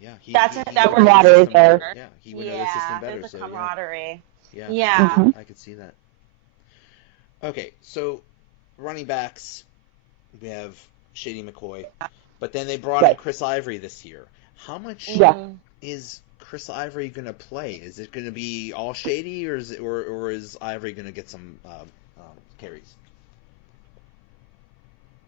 Yeah, that camaraderie there. Yeah, he would know the system better. There's a camaraderie. Yeah. I could see that. Okay, so running backs, we have Shady McCoy, but then they brought in Chris Ivory this year. How much is Chris Ivory going to play? Is it going to be all Shady, or is Ivory going to get some carries?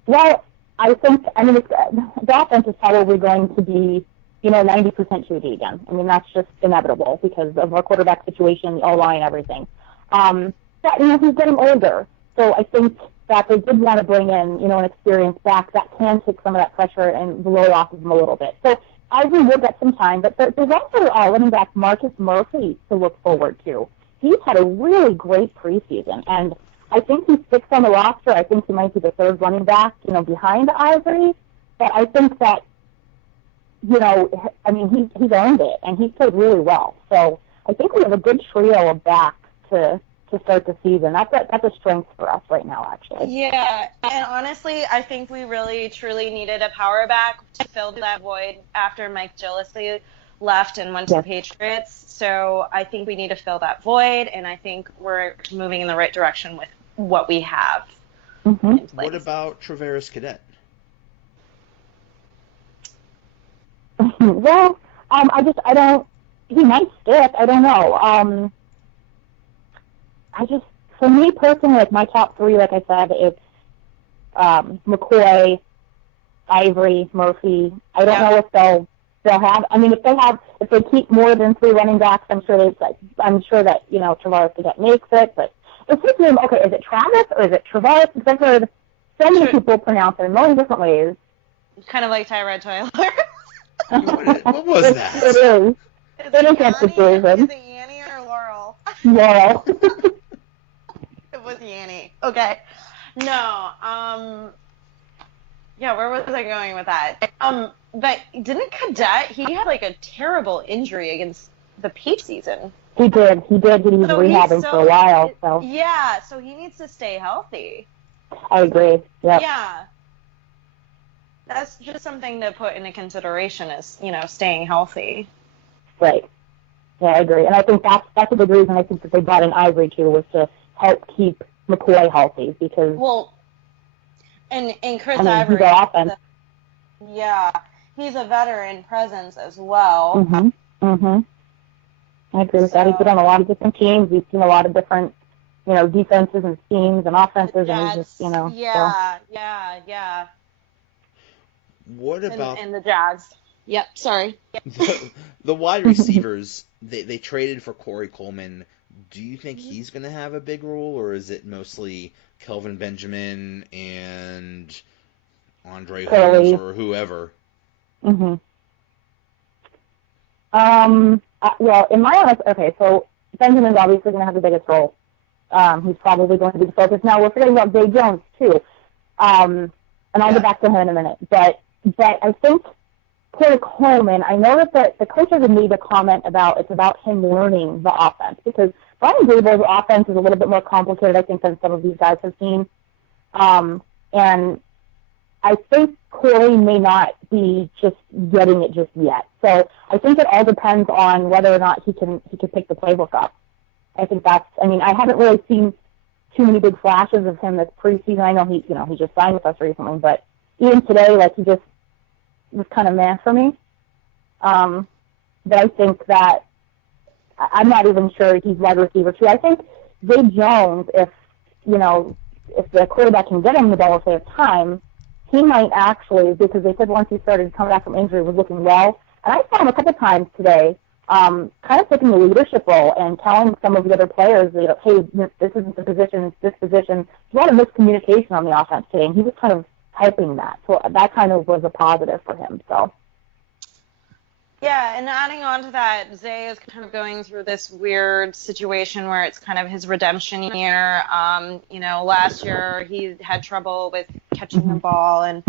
Well, I think, the offense is probably going to be, 90% Shady again. That's just inevitable because of our quarterback situation, the O-line, everything. But, he's getting older. So I think that they did want to bring in, an experienced back that can take some of that pressure and blow off of him a little bit. So Ivory will get some time, but there's also running back Marcus Murphy to look forward to. He's had a really great preseason, and I think he's sixth on the roster. I think he might be the third running back, behind Ivory. But I think that, he's earned it, and he's played really well. So I think we have a good trio of backs to start the season. That's a strength for us right now, actually. Yeah, and honestly, I think we really, truly needed a power back to fill that void after Mike Gillislee left and went to the Patriots. So I think we need to fill that void, and I think we're moving in the right direction with what we have. Mm-hmm. What about Travaris Cadet? Well, he might stick. I don't know. For me personally, my top three, like I said, it's McCoy, Ivory, Murphy. I don't know if they'll have. If they keep more than three running backs, I'm sure that Travaris Cadet makes it. But it's his name. Okay, is it Travis or is it Travaris? Because I've heard so many people pronounce it in many different ways. It's kind of like Tyrod Taylor. What was that? It is. Is it Yanni or Laurel? Laurel. It was Yanni. Okay. No. Yeah, where was I going with that? But didn't Cadet, he had a terrible injury against the Peach season. He did. He was rehabbing for a while. So. Yeah, so he needs to stay healthy. I agree. Yep. Yeah. That's just something to put into consideration is, staying healthy. Right. Yeah, I agree. And I think that's a big reason I think that they brought in Ivory, too, was to help keep McCoy healthy because... Well, and Chris Ivory... He's offense. He's a veteran presence as well. Mm-hmm. Mm-hmm. I agree with that. He's been on a lot of different teams. We've seen a lot of different, defenses and schemes and offenses. And he's just, Yeah. What about... And the Jags. Yep, sorry. The wide receivers, they traded for Corey Coleman. Do you think he's going to have a big role, or is it mostly Kelvin Benjamin and Andre Holmes or whoever? Mm-hmm. Well, in my honest... Okay, so Benjamin's obviously going to have the biggest role. He's probably going to be the focus. Now, we're forgetting about Zay Jones, too. And I'll get back to him in a minute. But I think Corey Coleman, I know that the coaches have made a comment about it's about him learning the offense because Brian Daboll's offense is a little bit more complicated, I think, than some of these guys have seen. And I think Corey may not be just getting it just yet. So I think it all depends on whether or not he can pick the playbook up. I think I haven't really seen too many big flashes of him this preseason. I know he just signed with us recently, but even today, he just was kind of meh for me. But I think that I'm not even sure he's wide receiver too. I think Zay Jones, if the quarterback can get him the ball if they have time, he might actually, because they said once he started coming back from injury, was looking well. And I saw him a couple times today, kind of taking the leadership role and telling some of the other players, hey, this isn't the position, it's this position. There's a lot of miscommunication on the offense today, and he was kind of hyping that. So that kind of was a positive for him. So. Yeah, and adding on to that, Zay is kind of going through this weird situation where it's kind of his redemption year. Last year he had trouble with catching the ball, and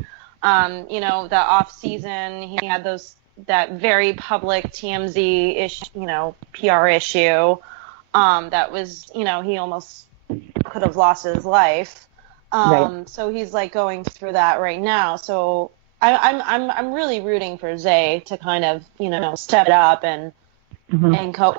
the off season he had that very public TMZ PR issue that was he almost could have lost his life. Right. So he's going through that right now. So I'm really rooting for Zay to kind of, step it up and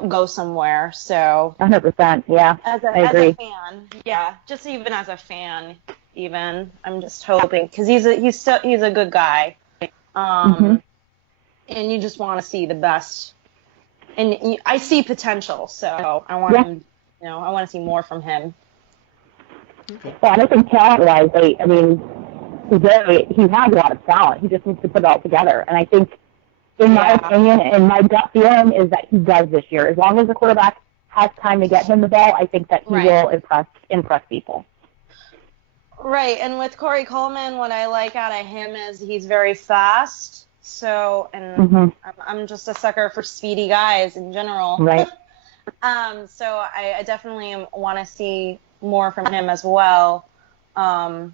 go somewhere. So 100%, yeah. I agree. As a fan, yeah, just even as a fan, I'm just hoping, because he's a good guy, and you just want to see the best, and I see potential, so I want him, I want to see more from him. Well, I think talent-wise, he has a lot of talent. He just needs to put it all together. And I think, in my opinion, and my gut feeling is that he does this year. As long as the quarterback has time to get him the ball, I think that he will impress people. Right, and with Corey Coleman, what I like out of him is he's very fast. So, and I'm just a sucker for speedy guys in general. Right. So I definitely want to see more from him as well. That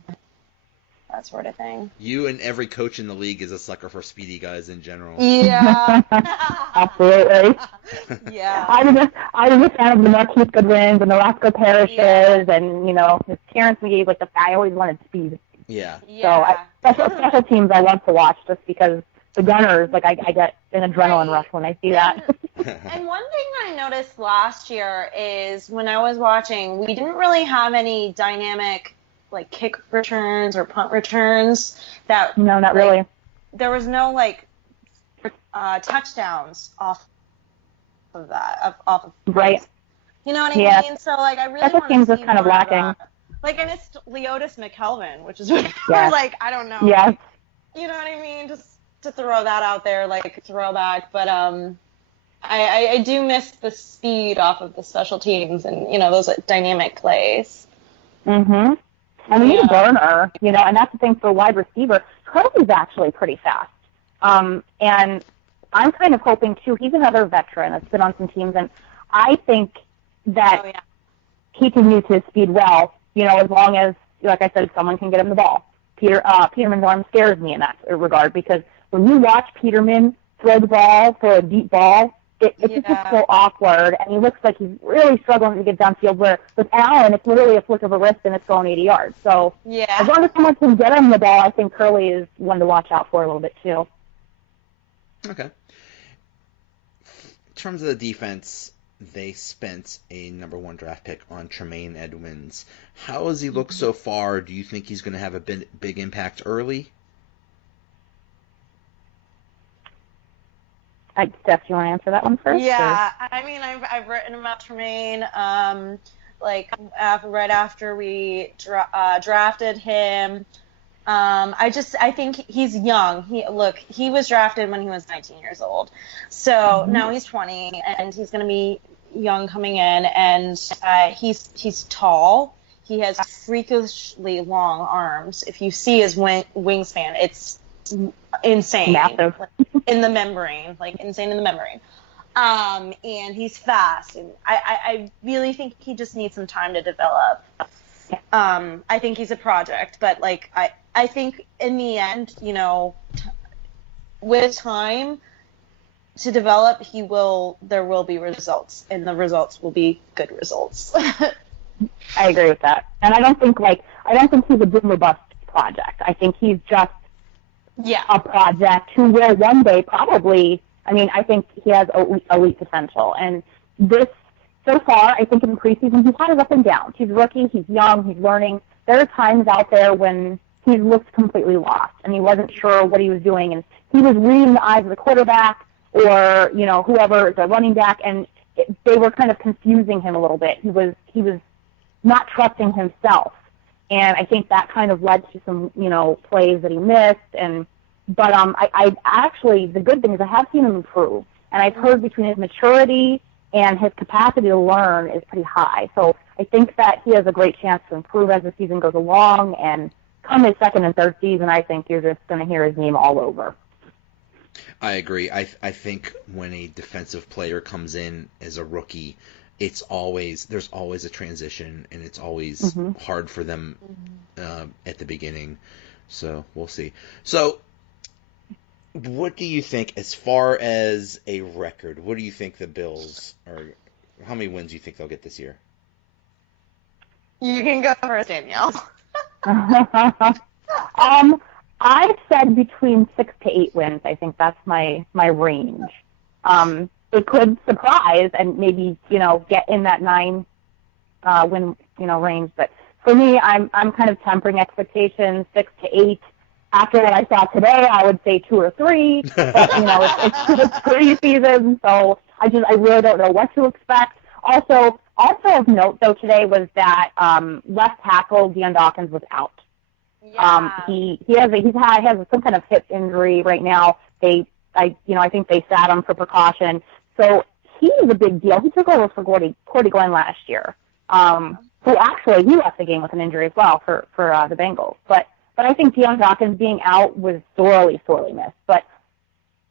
sort of thing. You and every coach in the league is a sucker for speedy guys in general. Yeah. Absolutely. Yeah. I was a fan of the Marquise Goodwins and the Roscoe Parishes and, his Terrence McGee, like I always wanted speed. Yeah. So special teams I love to watch just because the Gunners, I get an adrenaline rush when I see that. And one thing I noticed last year is when I was watching, we didn't really have any dynamic kick returns or punt returns. No, not really. There was no touchdowns off of that. Off of right. You know what I mean? So I really special want teams to is see kind of more lacking. of that. And it's Leotis McKelvin, which is I don't know. Yes. You know what I mean? Just to throw that out there, a throwback. But I do miss the speed off of the special teams and those dynamic plays. Mhm. And we need a burner, and that's the thing for a wide receiver. Kirby's actually pretty fast. And I'm kind of hoping, too, he's another veteran that's been on some teams, and I think that he can use his speed well, as long as, like I said, someone can get him the ball. Peterman's arm scares me in that regard, because when you watch Peterman throw the ball, throw a deep ball, it's just so awkward, and he looks like he's really struggling to get downfield, where with Allen, it's literally a flick of a wrist and it's going 80 yards. So as long as someone can get him the ball, I think Curley is one to watch out for a little bit, too. Okay. In terms of the defense, they spent a number 1 draft pick on Tremaine Edmonds. How has he looked so far? Do you think he's going to have a big impact early? Steph, do you want to answer that one first? Yeah, I mean, I've written about Tremaine, right after we drafted him. I think he's young. He was drafted when he was 19 years old. So now he's 20, and he's going to be young coming in, and he's tall. He has freakishly long arms. If you see his wingspan, it's insane. Massive. In the membrane, insane in the membrane. And he's fast, and I really think he just needs some time to develop. I think he's a project, but I think in the end, with time to develop, there will be results, and the results will be good results. I agree with that. And I don't think he's a boom or bust project. I think he's just a project who will one day probably, I think he has elite potential. And so far, I think in preseason, he's had his up and downs. He's a rookie, he's young, he's learning. There are times out there when he looked completely lost, and he wasn't sure what he was doing. And he was reading the eyes of the quarterback or, whoever, the running back, and they were kind of confusing him a little bit. He was not trusting himself. And I think that kind of led to some, plays that he missed. But I actually, the good thing is I have seen him improve. And I've heard between his maturity and his capacity to learn is pretty high. So I think that he has a great chance to improve as the season goes along. And come his second and third season, I think you're just going to hear his name all over. I agree. I think when a defensive player comes in as a rookie, there's always a transition, and it's always hard for them at the beginning. So we'll see. So what do you think as far as a record? What do you think the Bills are? How many wins do you think they'll get this year? You can go first, Danielle. I've said between 6 to 8 wins. I think that's my range. It could surprise and maybe, get in that 9 win, range. But for me, I'm kind of tempering expectations, 6 to 8. After what I saw today, I would say 2 or 3. But, it's preseason, so I really don't know what to expect. Also of note, though, today was that left tackle Deion Dawkins was out. Yeah. He has some kind of hip injury right now. I think they sat him for precaution. So he's a big deal. He took over for Cordy Glenn last year. Who actually he left the game with an injury as well for the Bengals. But I think Deion Dawkins being out was sorely missed. But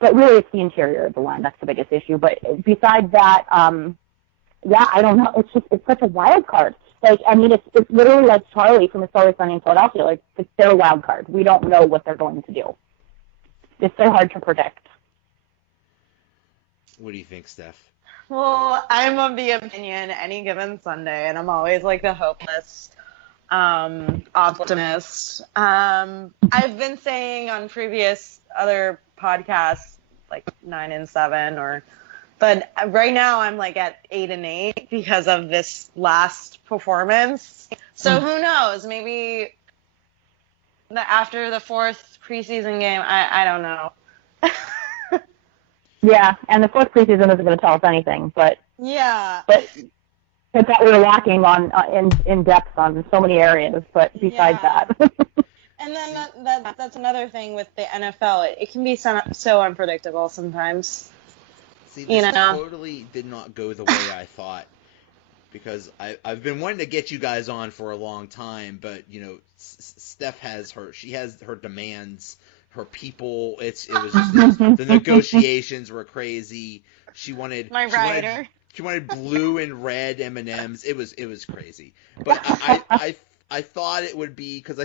really it's the interior of the line that's the biggest issue. But besides that, I don't know. It's such a wild card. It's literally like Charlie from It's Always Sunny in Philadelphia. Like, it's their wild card. We don't know what they're going to do. It's so hard to predict. What do you think, Steph? Well, I'm of the opinion any given Sunday, and I'm always like the hopeless optimist. I've been saying on previous other podcasts, like 9 and 7, but right now I'm like at 8 and 8 because of this last performance. So who knows? Maybe after the 4th preseason game, I don't know. Yeah, and the 4th preseason isn't going to tell us anything, but yeah, but that we're lacking on in depth on so many areas. But besides that, and then that's another thing with the NFL. It can be so unpredictable sometimes. See, this totally did not go the way I thought, because I've been wanting to get you guys on for a long time, but Steph has her demands. Her people, the negotiations were crazy. She wanted my rider. She wanted blue and red M&Ms. It was crazy. But I thought it would be, because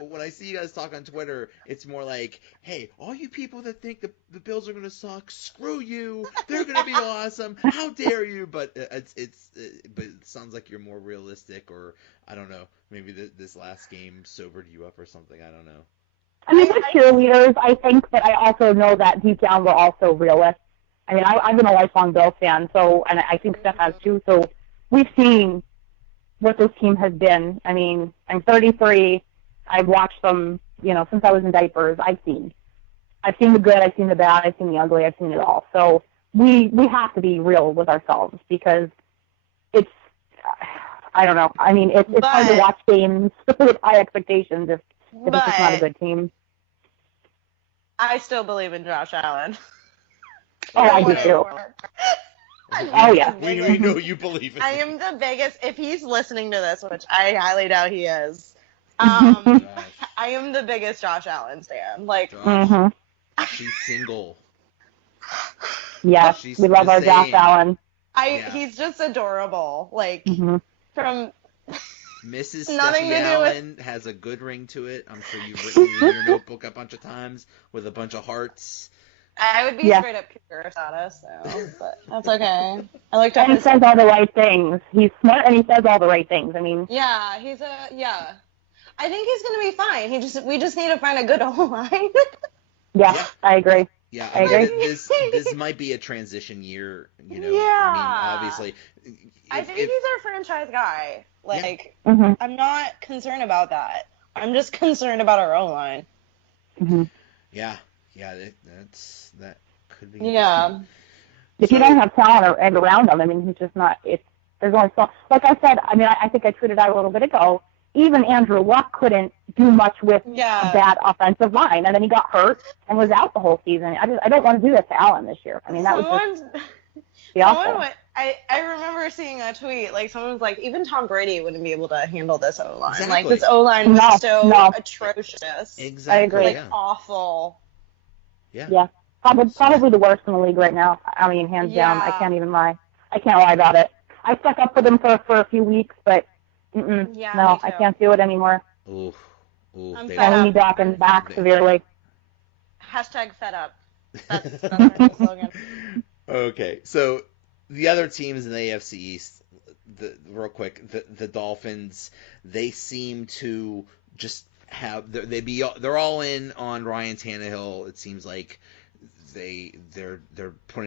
when I see you guys talk on Twitter, it's more like, hey, all you people that think the Bills are gonna suck, screw you. They're gonna be awesome. How dare you? But but it sounds like you're more realistic, or I don't know. Maybe this last game sobered you up or something. I don't know. I mean, we're cheerleaders, I think, but I also know that deep down we're also realists. I mean, I've been a lifelong Bills fan, and I think Steph has too, so we've seen what this team has been. I mean, I'm 33. I've watched them, since I was in diapers. I've seen the good, I've seen the bad, I've seen the ugly, I've seen it all. So we have to be real with ourselves, because it's, I don't know. I mean, it's hard to watch games with high expectations if it's just not a good team. I still believe in Josh Allen. Oh, I do too. Oh, yeah. We know you believe in him. I am the biggest, if he's listening to this, which I highly doubt he is, I am the biggest Josh Allen stan. Like, she's single. Yes, we love our Josh Allen. He's just adorable. Like, from... Mrs. Steffi Allen has a good ring to it. I'm sure you've written it in your notebook a bunch of times with a bunch of hearts. I would be straight up pure status, so, but that's okay. I like to. And he says all the right things. He's smart and he says all the right things. I mean. Yeah, I think he's gonna be fine. We just need to find a good O-line. Yeah, I agree. Yeah, I agree. This might be a transition year. Yeah. I mean, obviously. I think he's our franchise guy. Like, I'm not concerned about that. I'm just concerned about our O-line. Yeah, that could be. Yeah. If you don't have talent around him, I mean, he's just not. There's only so. Like I said, I mean, I think I tweeted out a little bit ago. Even Andrew Luck couldn't do much with a bad offensive line, and then he got hurt and was out the whole season. I don't want to do that to Allen this year. I mean, that was just awful. I remember seeing a tweet, like, someone was like, even Tom Brady wouldn't be able to handle this O-line. Exactly. Like, this O-line was atrocious. Exactly. I agree. Like, awful. Yeah. Probably the worst in the league right now. I mean, hands down. I can't even lie. I can't lie about it. I stuck up for them for a few weeks, but no, I can't do it anymore. Ooh. I'm fed up. I need Dawkins back severely. Hashtag fed up. That's our slogan. Okay, so the other teams in the AFC East, real quick, the Dolphins, they seem to just they're all in on Ryan Tannehill. It seems like they're putting